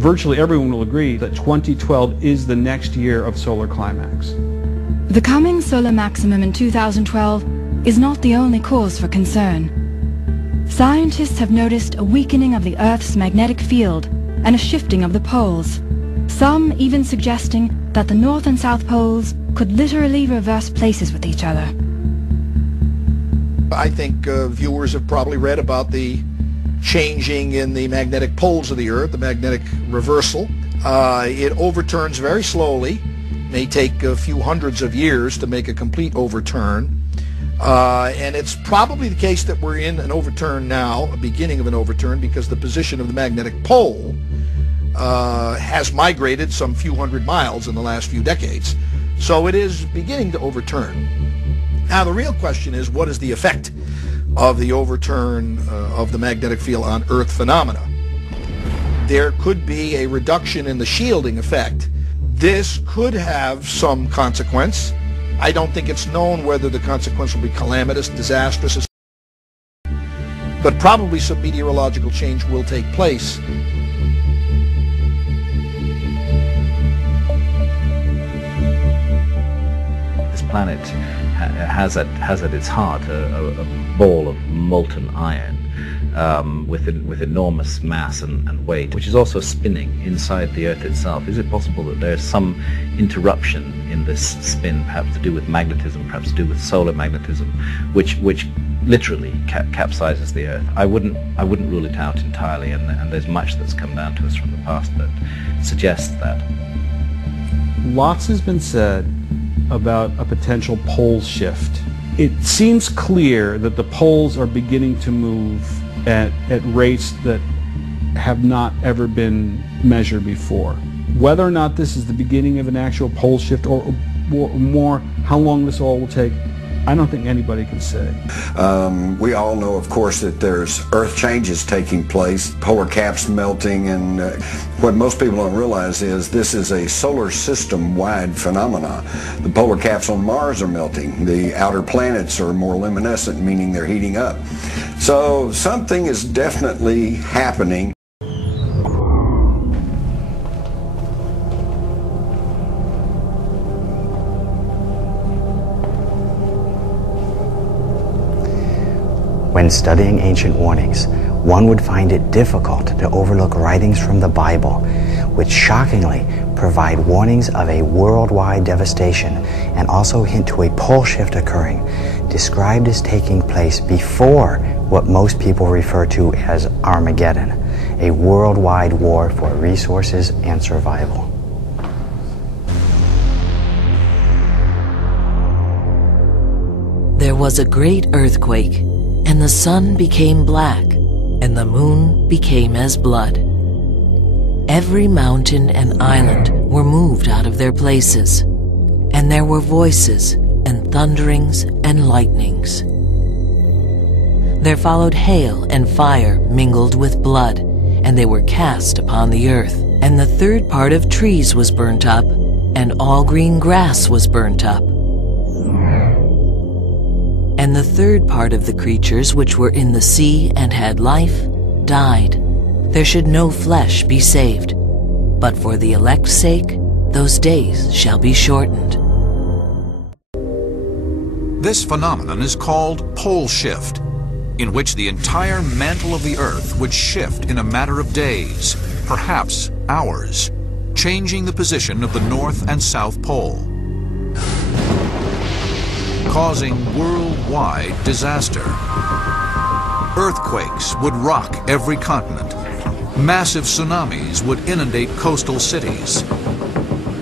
virtually everyone will agree that 2012 is the next year of solar climax. The coming solar maximum in 2012 is not the only cause for concern. Scientists have noticed a weakening of the Earth's magnetic field and a shifting of the poles, some even suggesting that the North and South poles could literally reverse places with each other. I think viewers have probably read about the changing in the magnetic poles of the Earth, the magnetic reversal. It overturns very slowly, may take a few hundreds of years to make a complete overturn. And it's probably the case that we're in an overturn now, a beginning of an overturn, because the position of the magnetic pole has migrated some few hundred miles in the last few decades. So it is beginning to overturn. Now the real question is, what is the effect of the overturn of the magnetic field on Earth phenomena? There could be a reduction in the shielding effect. This could have some consequence. I don't think it's known whether the consequence will be calamitous, disastrous, but probably some meteorological change will take place. This planet has at its heart a ball of molten iron with enormous mass and weight, which is also spinning inside the Earth itself. Is it possible that there's some interruption in this spin, perhaps to do with magnetism, perhaps to do with solar magnetism, which literally capsizes the Earth? I wouldn't rule it out entirely, and there's much that's come down to us from the past that suggests that. Lots has been said about a potential pole shift. It seems clear that the poles are beginning to move at rates that have not ever been measured before. Whether or not this is the beginning of an actual pole shift or more, how long this all will take, I don't think anybody can say. We all know, of course, that there's Earth changes taking place, polar caps melting, and what most people don't realize is this is a solar system-wide phenomenon. The polar caps on Mars are melting. The outer planets are more luminescent, meaning they're heating up. So something is definitely happening. When studying ancient warnings, one would find it difficult to overlook writings from the Bible, which shockingly provide warnings of a worldwide devastation and also hint to a pole shift occurring, described as taking place before what most people refer to as Armageddon, a worldwide war for resources and survival. There was a great earthquake, and the sun became black, and the moon became as blood. Every mountain and island were moved out of their places, and there were voices and thunderings and lightnings. There followed hail and fire mingled with blood, and they were cast upon the earth. And the third part of trees was burnt up, and all green grass was burnt up. And the third part of the creatures which were in the sea and had life died. There should no flesh be saved, but for the elect's sake, those days shall be shortened. This phenomenon is called pole shift, in which the entire mantle of the Earth would shift in a matter of days, perhaps hours, changing the position of the North and South Pole, causing worldwide disaster. Earthquakes would rock every continent. Massive tsunamis would inundate coastal cities.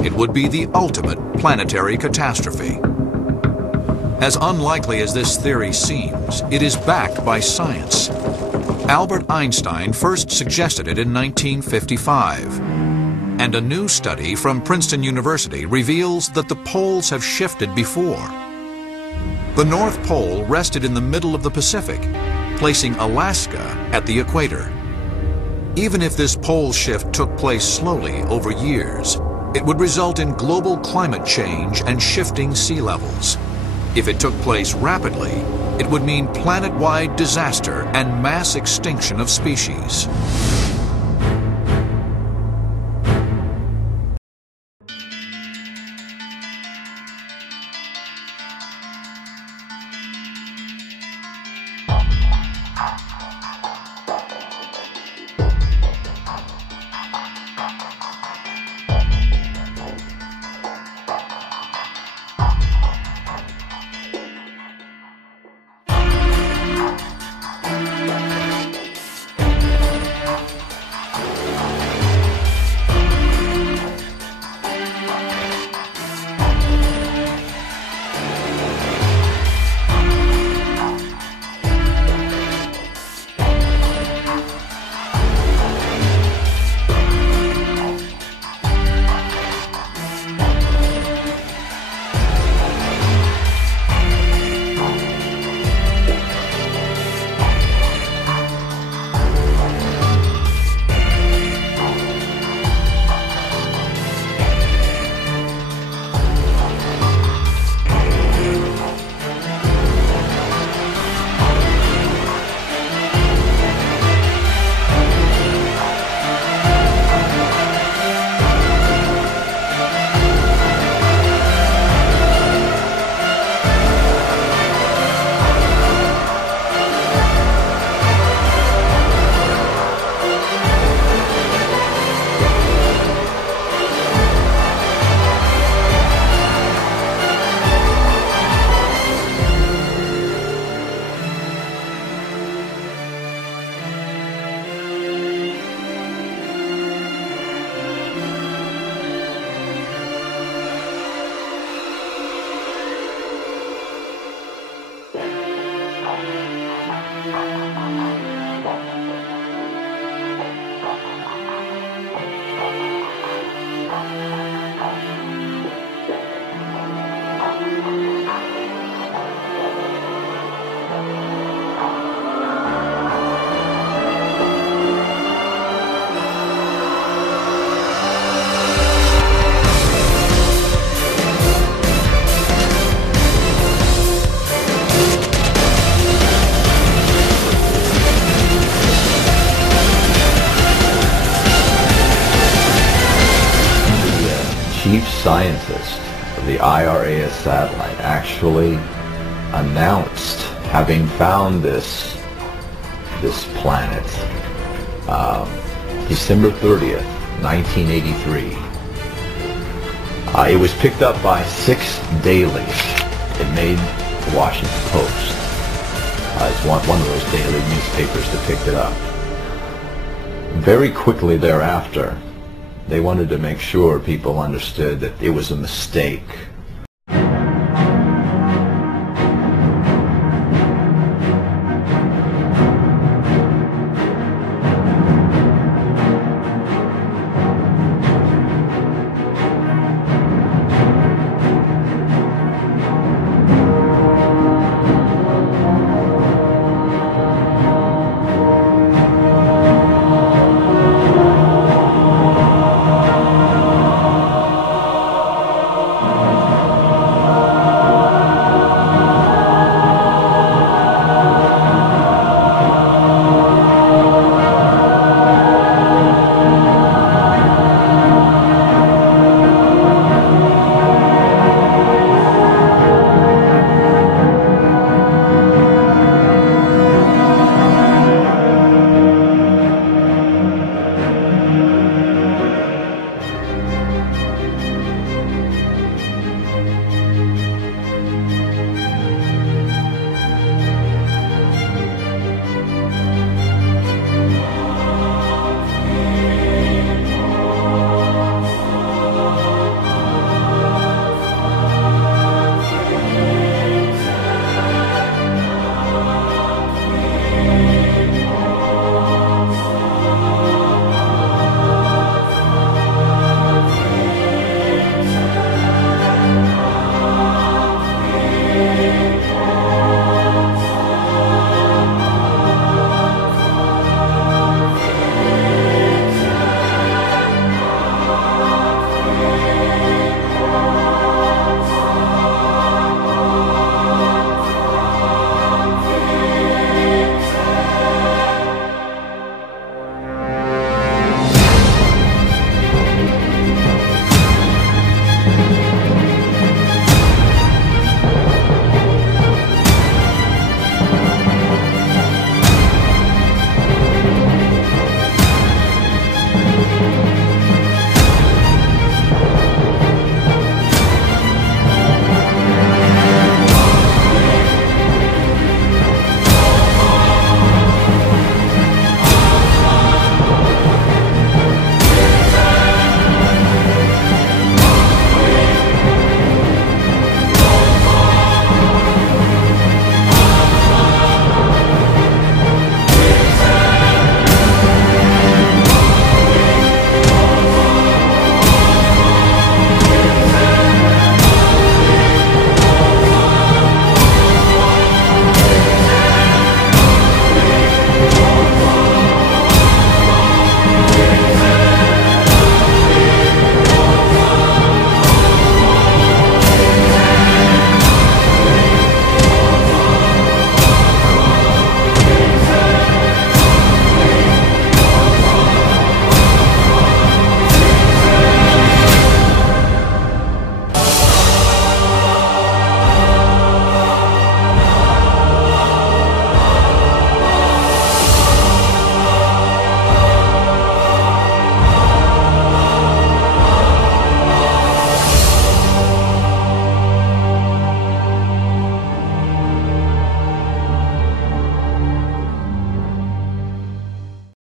It would be the ultimate planetary catastrophe. As unlikely as this theory seems, it is backed by science. Albert Einstein first suggested it in 1955, and a new study from Princeton University reveals that the poles have shifted before. The North Pole rested in the middle of the Pacific, placing Alaska at the equator. Even if this pole shift took place slowly over years, it would result in global climate change and shifting sea levels. If it took place rapidly, it would mean planet-wide disaster and mass extinction of species. chief scientist of the IRAS satellite actually announced having found this planet December 30th, 1983. It was picked up by 6 dailies. It made the Washington Post. It's one of those daily newspapers that picked it up. Very quickly thereafter, they wanted to make sure people understood that it was a mistake